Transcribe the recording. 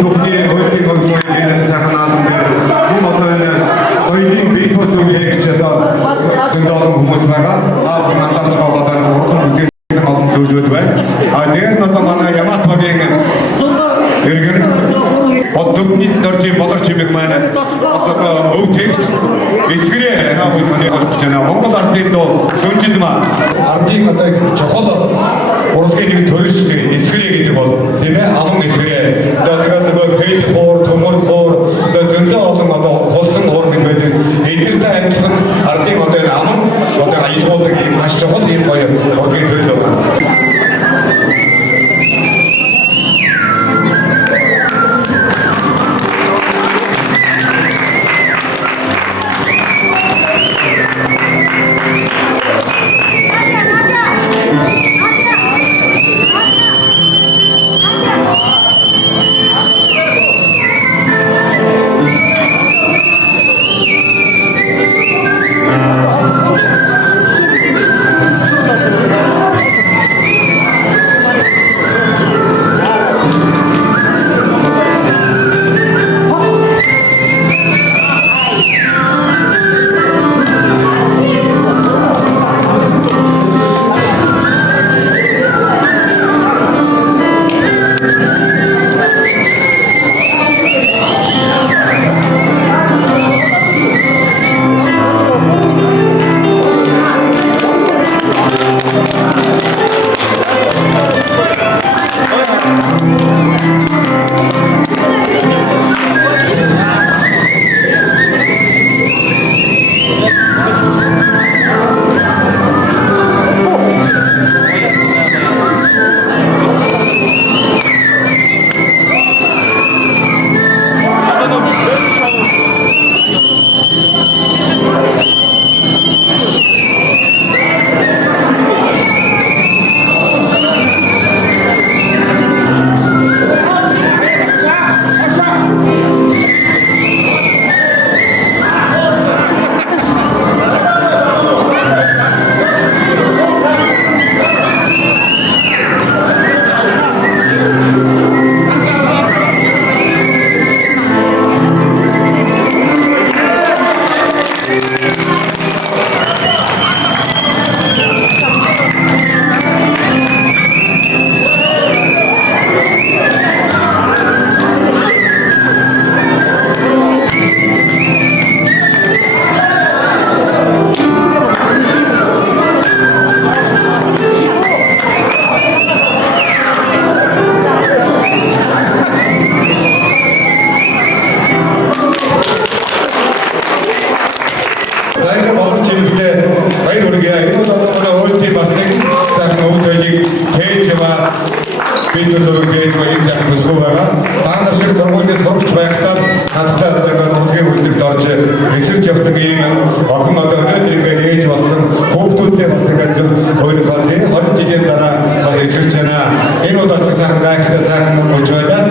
Бүхний хөлтийн өг соёлын сайхан наадам дээр юм одоо энэ соёлын бие босоо хийгч одоо зөндөө олон хүмүүс байгаа. Надад ч одоо уран бүтээсэн олон зүйлүүд байна. Тэр нь одоо манай Яматвагийн иргэн Боддогны дөржийн болор чимэг маань бас одоо өв тэгч эсгэрээ хаавын саний олох гэж байна. Монгол ардын доо сүнжид маань ардын одоо их чухал урлагийн нэг төрөл шүү дээ. Эсгэрээ гэдэг бол тийм ээ аман эсгэрээ. Одоо нөгөө хэл хуур, төмөр хуур, одоо зөндөө олон одоо хулсан хуур гэж байдаг. Эдгэртэй адилхан ардын одоо энэ аман одоо аялуулдаг юм маш чухал юм гоё урлагийн төрөл байна. Энэ бол бас сайхан гайхалтай сайхан мөч байна.